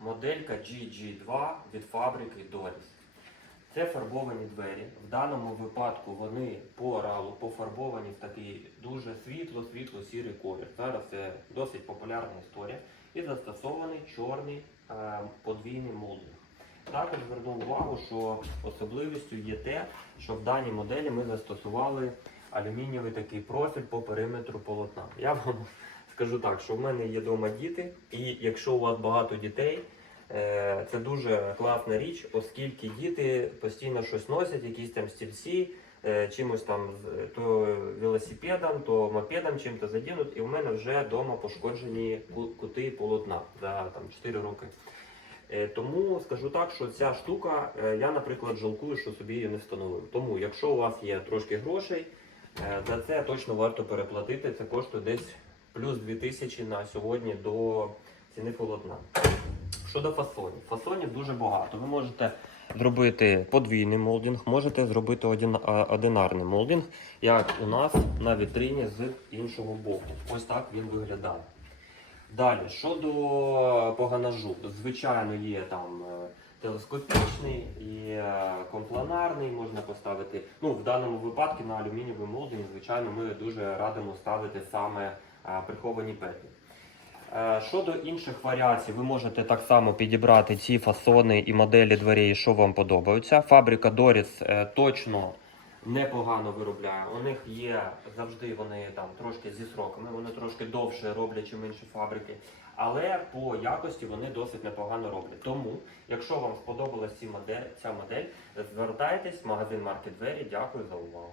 моделька GG2 від фабрики Doris. Це фарбовані двері. В даному випадку вони по ралу пофарбовані в такий дуже світло-світло-сірий колір. Зараз це досить популярна історія. І застосований чорний е, подвійний молдинг. Також звернув увагу, що особливістю є те, що в даній моделі ми застосували алюмінієвий такий профіль по периметру полотна. Я вам скажу так, що в мене є вдома діти, і якщо у вас багато дітей, е, це дуже класна річ, оскільки діти постійно щось носять, якісь там стільці, е, чимось там то велосипедом, то мопедом чим-то задінуть, і в мене вже вдома пошкоджені кути полотна за там 4 роки. Е, Тому скажу так, що ця штука, я, наприклад, жалкую, що собі її не встановив. Тому, якщо у вас є трошки грошей, за це точно варто переплатити. Це коштує десь плюс 2000 на сьогодні до ціни полотна. Щодо фасонів, фасонів дуже багато. Ви можете зробити подвійний молдинг, можете зробити один, одинарний молдинг, як у нас на вітрині з іншого боку. Ось так він виглядає. Далі, щодо поганажу, звичайно, є там е, телескопічний і е, компланарний, можна поставити. Ну, в даному випадку на алюмінієвий молдинг, звичайно, ми дуже радимо ставити саме е, приховані петлі. Е, Щодо інших варіацій, ви можете так само підібрати ці фасони і моделі дверей, що вам подобаються. Фабрика Doris е, точно непогано виробляє. У них є завжди вони там трошки зі сроками, вони трошки довше роблять, чим інші фабрики. Але по якості вони досить непогано роблять. Тому, якщо вам сподобалася модель, ця модель, звертайтесь в магазин марки Двері. Дякую за увагу.